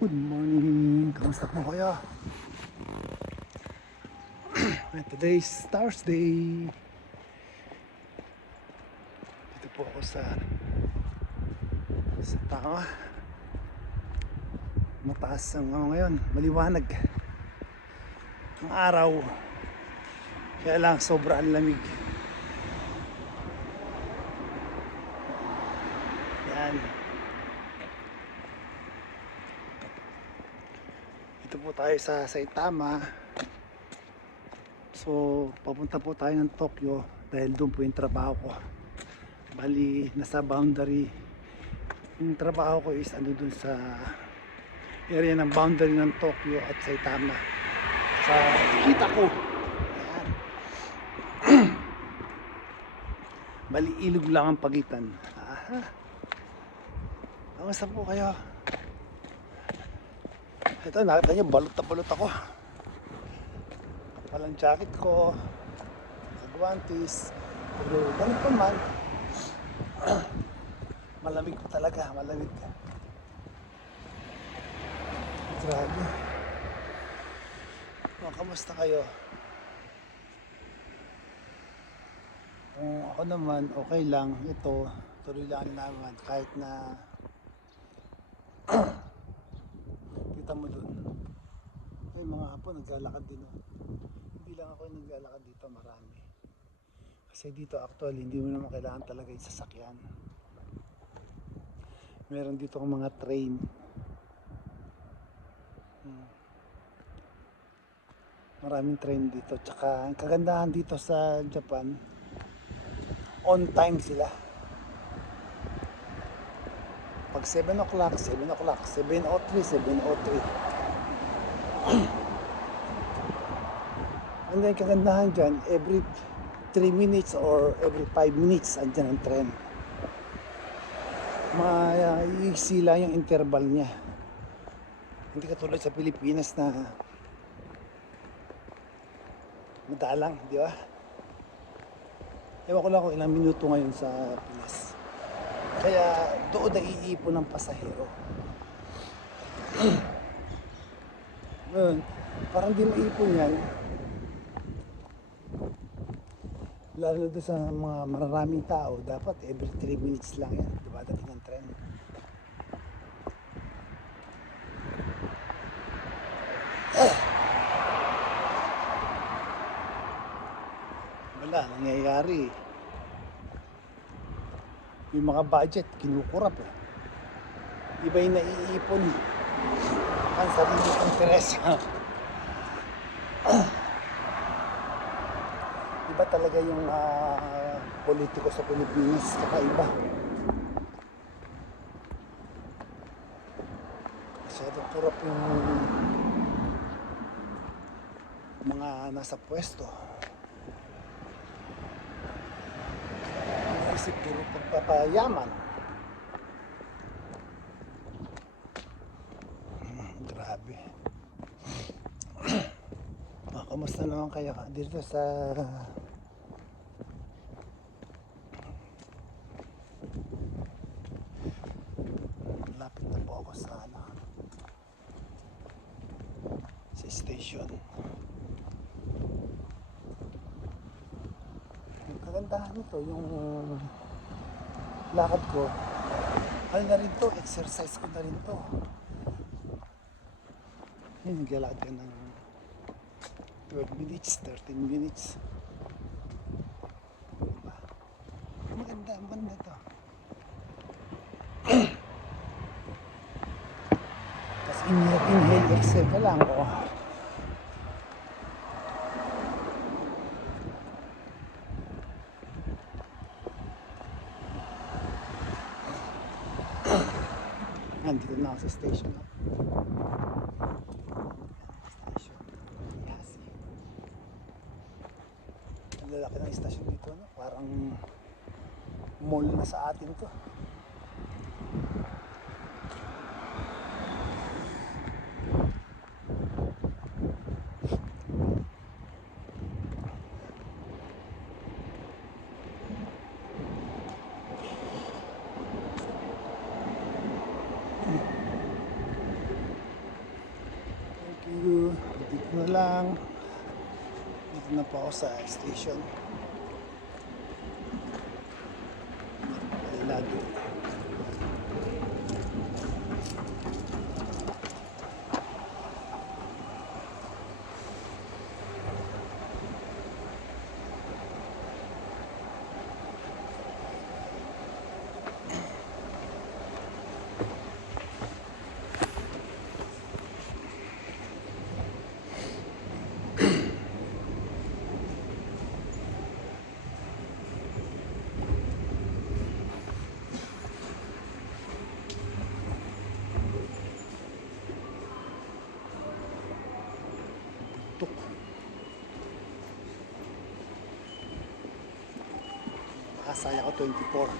Good morning! Kamusta po kayo? Today is Thursday. Dito po ako sa tao. Mataas ang ngayon, maliwanag ang araw. Kaya lang sobrang lamig. Yan. Dito po tayo sa Saitama. So, papunta po tayo ng Tokyo dahil doon po yung trabaho ko. Bali, nasa boundary. Yung trabaho ko is doon sa area ng boundary ng Tokyo at Saitama. Sa kita ko. Ayan. Bali, ilog lang ang pagitan. Aha. Kamusta po kayo? Ito, nakita nyo, balot na balot ako. Walang jacket ko, guwantes, pero ganito man, malamig po talaga, malamig. Grabe. Kamusta kayo? Ako naman, okay lang. Ito, tuloy lang naman kahit na kita mo dun. May mga hapon naglalakad din. Hindi lang ako yung naglalakad dito, marami. Kasi dito actually hindi mo naman kailangan talaga yung sasakyan. Meron dito ang mga train. Maraming train dito. Tsaka ang kagandahan dito sa Japan, on time sila. Pag 7 o'clock, 7 o'clock, 7:03, 7:03. And then kagandahan dyan, every 3 minutes or every 5 minutes andyan ang tren. Maiksi lang yung interval niya. Hindi katulad sa Pilipinas na madalang, di ba? Ewan ko lang kung ilang minuto ngayon sa Pinas. Kaya doon naiipon ng pasahero. Ngayon, parang di maipon yan. Lalo doon sa mga maraming tao, dapat every 3 minutes lang yan. Diba dating ang tren? Wala, nangyayari. Yung mga budget, kinukurap eh. Iba yung naiipon ang sarili interes. Iba talaga yung politiko sa Pilipinas, kakaiba. Masyadong kurap yung mga nasa pwesto. Isip puro pagpapayaman. Grabe. Kamusta naman kayo dito sa lapit na po ako sa sa station. Yung kagandahan nito, yung lakad ko, ano na rin to, exercise ko na rin to. Yun, naglalakad ka ng 12 minutes, 13 minutes. Diba? Maganda to. Tapos inhale, exhale ka lang. Nandito na ako sa station. Lalaki ng istasyon dito, no? Parang mall na sa atin to. na lang. Dito na po ako sa station. Lado. Tuk. Makasaya ko 24.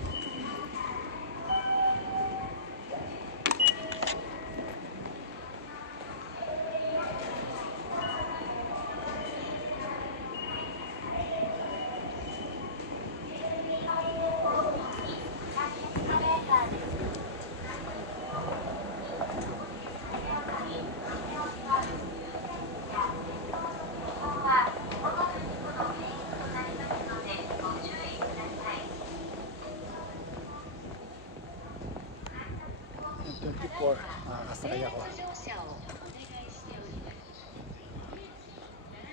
Yung 24, makakasakay ako.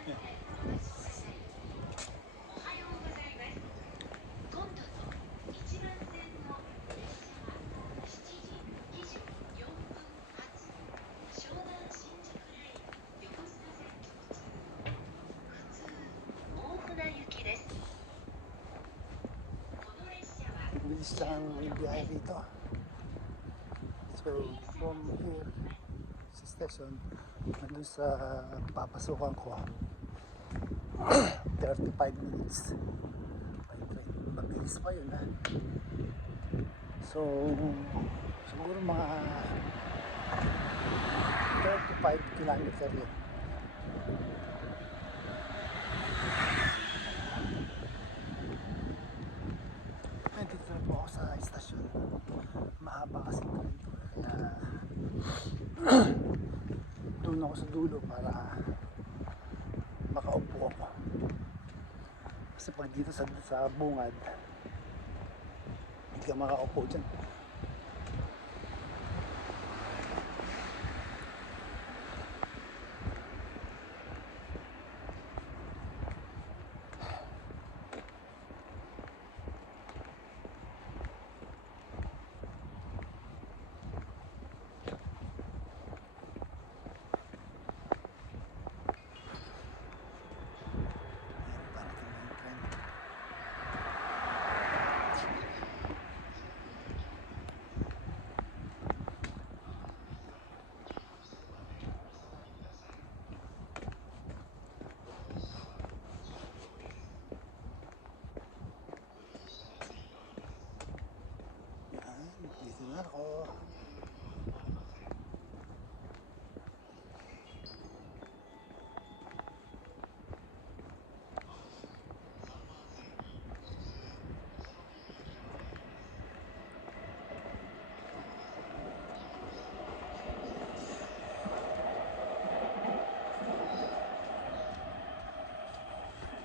Yan. Bilis lang ang biyahe dito. So from here sa station nandun sa papasukan ko 35 minutes by train. Mabilis pa yun ha. So siguro mga 35 kilometer yun. Dito na po ako sa station. Mahaba kasi train ko, kaya doon ako sa dulo para makaupo ako. Kasi pag dito sa bungad, hindi ka makaupo dyan. Dito na ako.